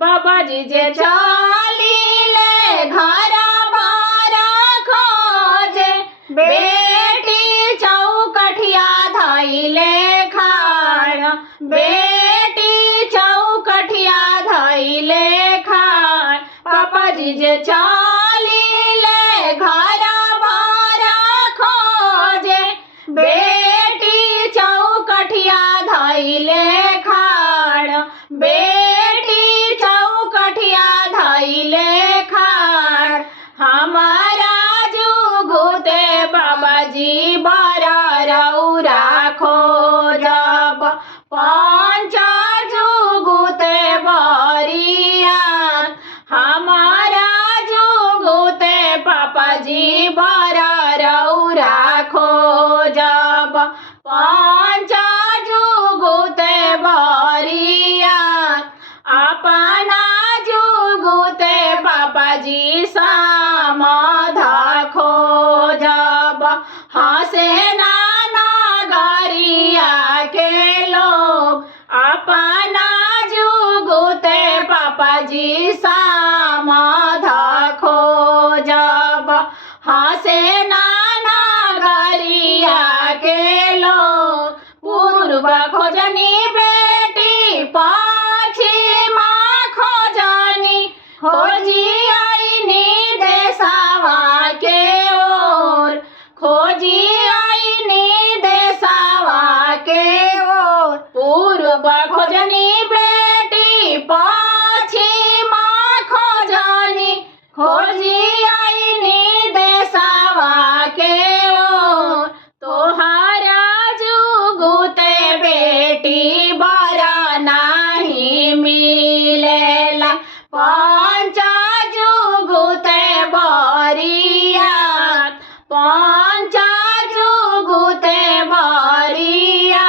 बाबाजी जे चालीले घरा बारा खोजे, बेटी चौकठिया धइले खाड़, बेटी चौकठिया धइले खाड़। पापाजी जे चालीले घरा बारा खोजे, बेटी चौकठिया धइले खाड़, बेटी चौकठिया धइले खाड़। हमारा जुगुते बाबाजी बरा रौरा खोजब, पंच जुगुते बरिया। हमारा जुगुते पापाजी बरा रौरा खोजब, पंच जुगुते बरिया। अपना जुगुते पापाजी समाध खोजब, हंसे नाना गरिया के लोग। अपना जुगुते पापाजी समाध खोजब, हंसे नाना गरिया के लोग। पूर्व खोजनी बेटी पश्चिम खोजनी, खोजी आईनी देशवा के ओर, खोजी आईनी देशवा के ओर। पूर्व खोजनी बेटी पश्चिम खोजनी, खोजी आईनी देशवा के ओर। तोहरा जुगुते बेटी बरा नाही मिलेला, पंच जुगुते बरिया, पंच जुगुते बरिया।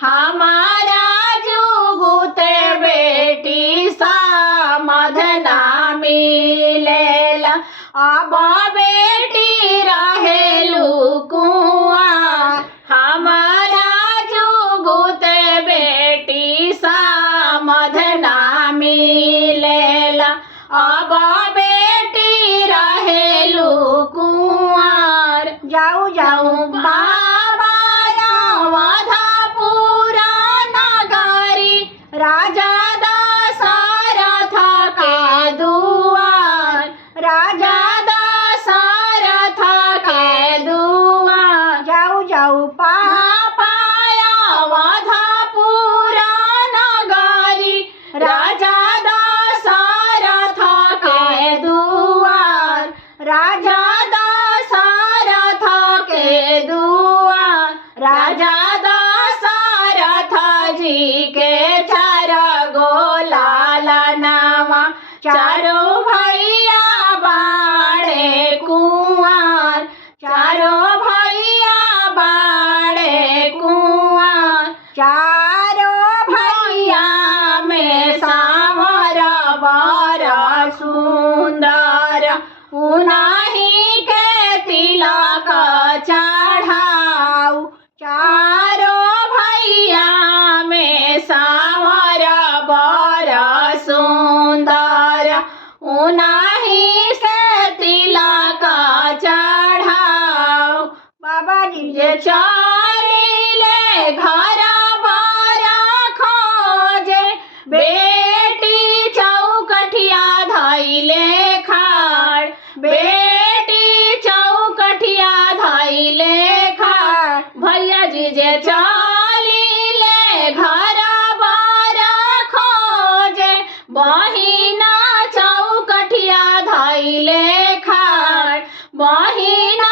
हमारा जुगुते बेटी समाध ना मिलेला, अब बेटी रहेलू कुंवार। हमारा जुगुते बेटी समाध ना मिलेला, अब बेटी रहेलू कुंवार। जाऊ जाऊ बाबा अवधपुरा नगरी, राजा दशरथ के दुआर, राजा दशरथ के दुआर। जाऊ जाऊ पापा अवधपुरा नगरी, राजा दशरथ के दुआर, राजा दशरथ के दुआर। राजा दशरथ जी के चार गो लालनवा, चारों भैया बाड़े कुंवार, चारों भैया बाड़े कुंवार। चारों भैया में सांवर बर सुंदर, उन्हीं के तिलक चढ़ाऊ। चारों भैया में सांवर बर सुंदर, उन्हीं से तिलक चढ़ाऊ। बाबाजी जे चालीले घरा बारा खोजे, बेटी चौकठिया धइले खाड़, बेटी चौकठिया धइले खाड़। भैया जी जे चालीले घरा बारा खोजे, बहिना चौकठिया धइले खाड़, बहिना